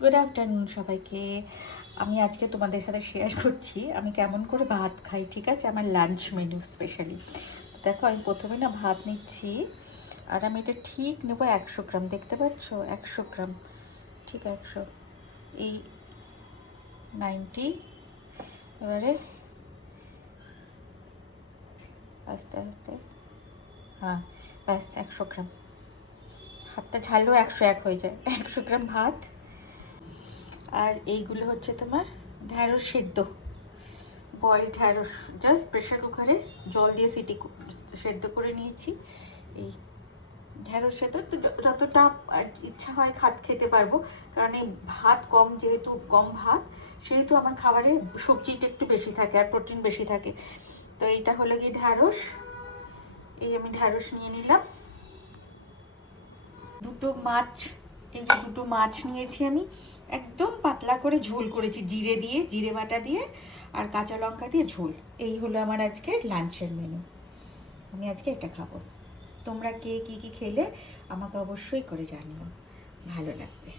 Good afternoon সবাইকে। আমি আজকে তোমাদের সাথে শেয়ার করছি আমি কেমন করে ভাত খাই। ঠিক আছে, আমার লাঞ্চ মেনু স্পেশালি। দেখো, আমি প্রথমে না ভাত নিচ্ছি, আর আমি এটা ঠিক নেবো 100 গ্রাম। দেখতে পাচ্ছ 100 গ্রাম, ঠিক 100, এই 90। এবারে আস্তে আস্তে, হ্যাঁ ব্যাস 100 গ্রাম। হাতটা ঝাললেও 101 হয়ে যায়। 100 গ্রাম ভাত। আর এইগুলো হচ্ছে তোমার ঢ্যাঁড়স সেদ্ধ, বয়েল ঢ্যাঁড়স, জাস্ট প্রেশার কুকারে জল দিয়ে সেদ্ধ করে নিয়েছি। এই ঢ্যাঁড়স সেদ্ধ তো যতটা ইচ্ছা হয় খেতে পারবো, কারণ এই ভাত কম, যেহেতু কম ভাত, সেহেতু আমার খাবারে সবজিটা একটু বেশি থাকে আর প্রোটিন বেশি থাকে। তো এইটা হলো গিয়ে ঢ্যাঁড়স। এই আমি ঢ্যাঁড়স নিয়ে নিলাম। দুটো মাছ, এই যে দুটো মাছ নিয়েছি আমি, একদম পাতলা করে ঝোল করেছি, জিরে দিয়ে, জিরে বাটা দিয়ে আর কাঁচা লঙ্কা দিয়ে ঝোল। এই হলো আমার আজকে লাঞ্চের মেনু। আমি আজকে এটা খাবো। তোমরা কে কী কী খেলে আমাকে অবশ্যই করে জানিও, ভালো লাগবে।